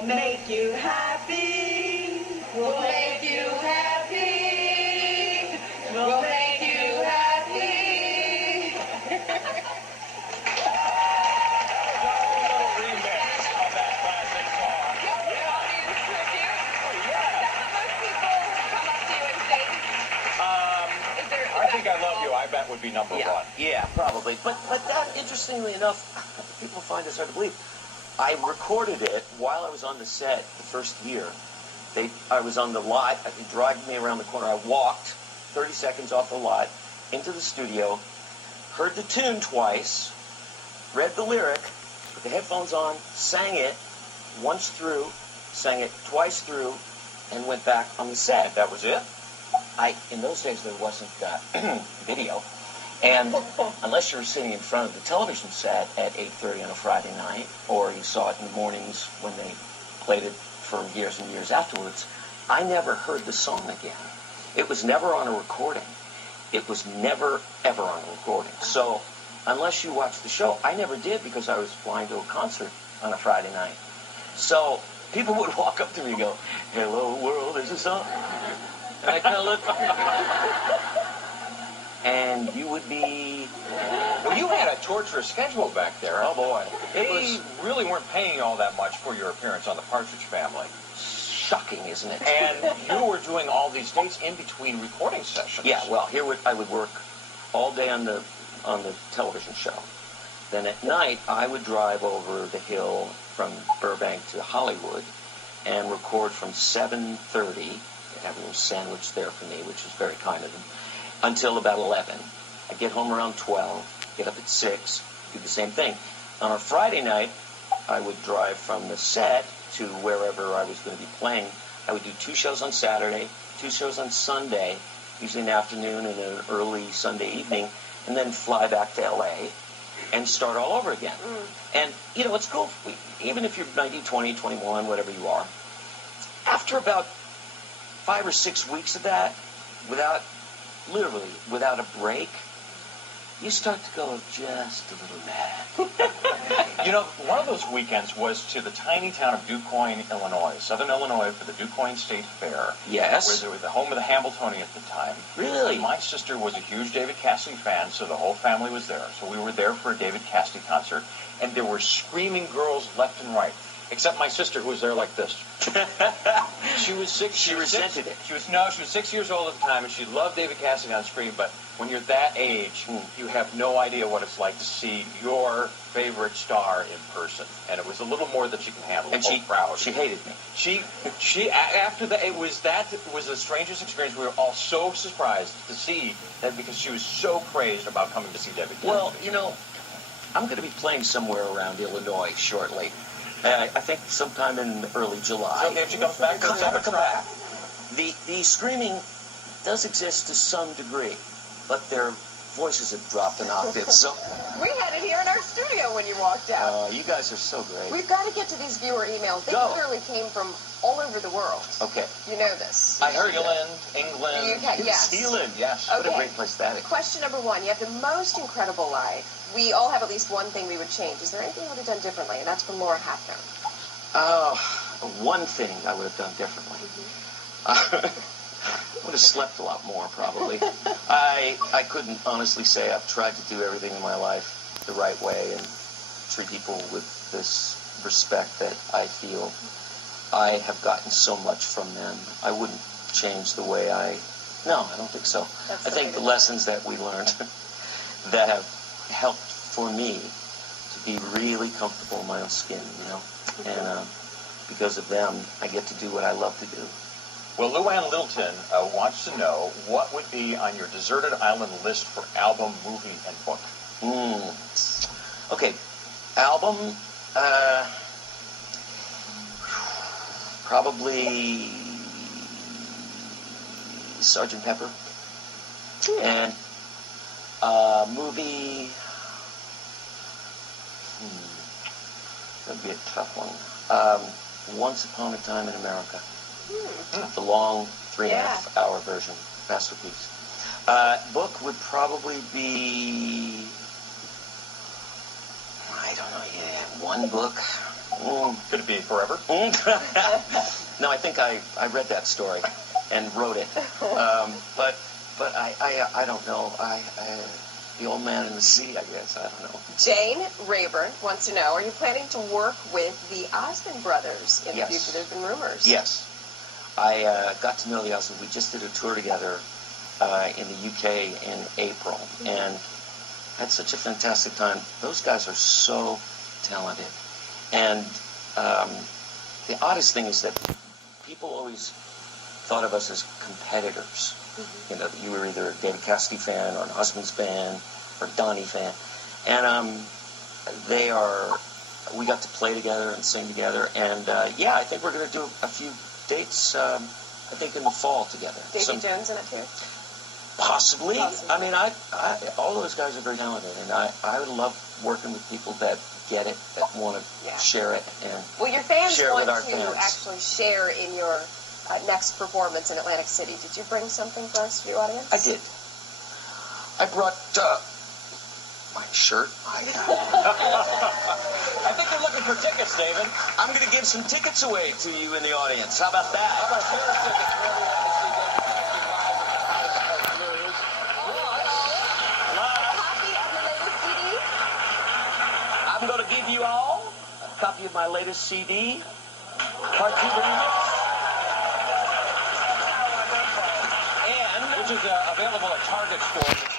We'll make you happy. We'll make you happy. We'll make you happy. Remix of that classic song. I think I Love You, I bet, would be number one. Yeah, probably. But that, interestingly enough, people find this hard to believe. I recorded it while I was on the set the first year. I was on the lot. They dragged me around the corner. I walked 30 seconds off the lot into the studio, heard the tune twice, read the lyric, put the headphones on, sang it once through, sang it twice through, and went back on the set. That was it? In those days, there wasn't video. And unless you were sitting in front of the television set at 8:30 on a Friday night, or you saw it in the mornings when they played it for years and years afterwards, I never heard the song again. It was never on a recording. It was never, ever on a recording. So unless you watched the show, I never did because I was flying to a concert on a Friday night. So people would walk up to me and go, "Hello, world, is this song?" And I kind of look, and you would be... Well, you had a torturous schedule back there. Oh, boy. They really weren't paying you all that much for your appearance on The Partridge Family. Shocking, isn't it? And you were doing all these dates in between recording sessions. Yeah, well, I would work all day on the television show. Then at night, I would drive over the hill from Burbank to Hollywood and record from 7:30. They have a little sandwich there for me, which is very kind of them, until about 11. I get home around 12, get up at 6, do the same thing. On a Friday night, I would drive from the set to wherever I was going to be playing. I would do 2 shows on Saturday, 2 shows on Sunday, usually in the afternoon and an early Sunday evening, and then fly back to L.A. and start all over again. And, you know, it's cool. Even if you're 19, 20, 21, whatever you are, after about 5 or 6 weeks of that, literally without a break, you start to go just a little mad. You know, one of those weekends was to the tiny town of DuQuoin, Illinois, southern Illinois, for the DuQuoin State Fair. Yes. Where they were the home of the Hamiltonian at the time. Really? And my sister was a huge David Cassidy fan, so the whole family was there. So we were there for a David Cassidy concert, and there were screaming girls left and right. Except my sister, who was there like this. She was 6. She resented it. She was 6 years old at the time, and she loved David Cassidy on screen. But when you're that age, you have no idea what it's like to see your favorite star in person. And it was a little more than she can handle. And she hated me. She after that, it was the strangest experience. We were all so surprised to see that because she was so crazed about coming to see David Cassidy. Well, you know, I'm going to be playing somewhere around Illinois shortly. I think sometime in early July. So if she comes back, come back. The screaming does exist to some degree, but their voices have dropped an octave. So we had it here in our studio when you walked out. you guys are so great. We've got to get to these viewer emails. They literally came from all over the world. Okay. You know this. I heard England. The UK, yes. New Zealand, yes. Okay. What a great place that is. Question number 1. You have the most incredible life. We all have at least one thing we would change. Is there anything you would have done differently? And that's from Laura Hafner. One thing I would have done differently. I would have slept a lot more, probably. I couldn't honestly say I've tried to do everything in my life the right way and treat people with this respect that I feel. I have gotten so much from them. I wouldn't change the way No, I don't think so. I think the lessons that we learned that have helped for me to be really comfortable in my own skin, you know? And because of them, I get to do what I love to do. Well, Luann Littleton wants to know what would be on your deserted island list for album, movie, and book. Okay, album, probably Sgt. Pepper. And movie, that'd be a tough one. Once Upon a Time in America. The long 3.5-hour version. Masterpiece. Book would probably be, I don't know, one book. Could it be forever? No, I think I read that story and wrote it. But I don't know. The old man in the sea, I guess. I don't know. Jane Rayburn wants to know, are you planning to work with the Osmond brothers in the future? There's been rumors. Yes. I got to know the Osmonds. We just did a tour together in the UK in April, and had such a fantastic time. Those guys are so talented. And the oddest thing is that people always thought of us as competitors. You know, you were either a David Cassidy fan or an Osmonds fan or a Donnie fan. And we got to play together and sing together. And yeah, I think we're going to do a few dates, I think in the fall together. Davy Jones in it too? Possibly. I mean, all those guys are very talented. And I would love working with people that get it, that want to share it and well, your fans share want with our to fans. actually share in your next performance in Atlantic City. Did you bring something for us, for the audience? I did. I brought my shirt. I think they're looking for tickets, David. I'm going to give some tickets away to you in the audience. How about that? How about pair of tickets for everyone to see David Cassidy live at the House of Blues? A copy of the latest CD? I'm going to give you all a copy of my latest CD, Part 2 Remix. Which is available at Target stores.